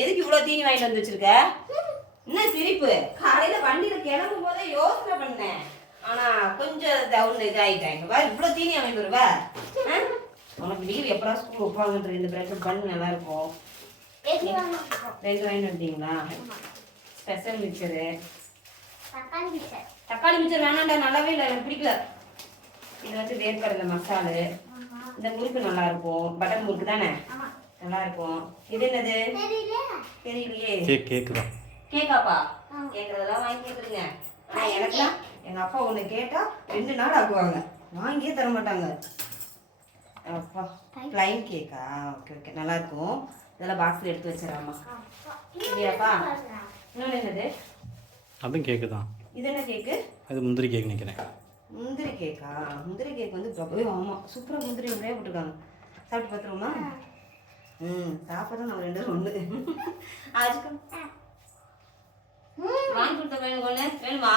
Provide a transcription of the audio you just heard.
எதுக்கு இவ்வளோ தீனி வாங்கிட்டு வந்து வச்சிருக்க? என்ன சிரிப்பு? காலையில வண்டியில கிளம்பும் போதே யோசனை பண்ணேன். ஆனா கொஞ்சம் டவுன் இதாயிட்டாங்க. வா இவ்வளோ தீனி வாங்கிட்டு வருவா? உனக்கு லீவ் எப்படா ஸ்கூல் வைப்பாங்கன்ற இந்த பிரெட் பண்ணு நல்லா இருக்கும். 2 வாங்கிட்டு வந்தீங்களா? Special mixture. தக்காளி மிக்சர் வேணாண்டா, நல்லாவே இல்லை, எனக்கு பிடிக்கல. இது வந்து வேர்க்கடலை மசாலு. இந்த முறுக்கு நல்லா இருக்கும், பட்டர் முறுக்கு தானே, நல்லா இருக்கும். இது என்னது தெரியலையே. கேக்காப்பா? கேட்கறதெல்லாம் வாங்கி கொடுத்துருங்க. ஆனா எனக்குலாம் எங்க அப்பா ஒன்று கேட்டா 2 நாள் ஆக்குவாங்க, வாங்கியே தர மாட்டாங்க. அப்பா பிளைன் கேக்கா? ஓகே ஓகே, நல்லா இருக்கும். இதெல்லாம் பாக்ஸில் எடுத்து வச்சிடறாமா. இல்லையாப்பா? இன்னொன்று என்னது? அதுவும் கேக்கு தான். இது என்ன கேக்கு? அது முந்திரி கேக் நினைக்கிறேன். முந்திரி கேக்கா? முந்திரி கேக் வந்து ஆமாம் சூப்பராக முந்திரி நிறைய போட்டுருக்காங்க. சாப்பிட்டு பார்த்துருவோமா? சாப்பிட்றோம் நம்ம 2 பேரும் ஒன்று. அதுக்கு வாங்கி கொடுத்த பையனுக்கு ஒன்று வேணுமா?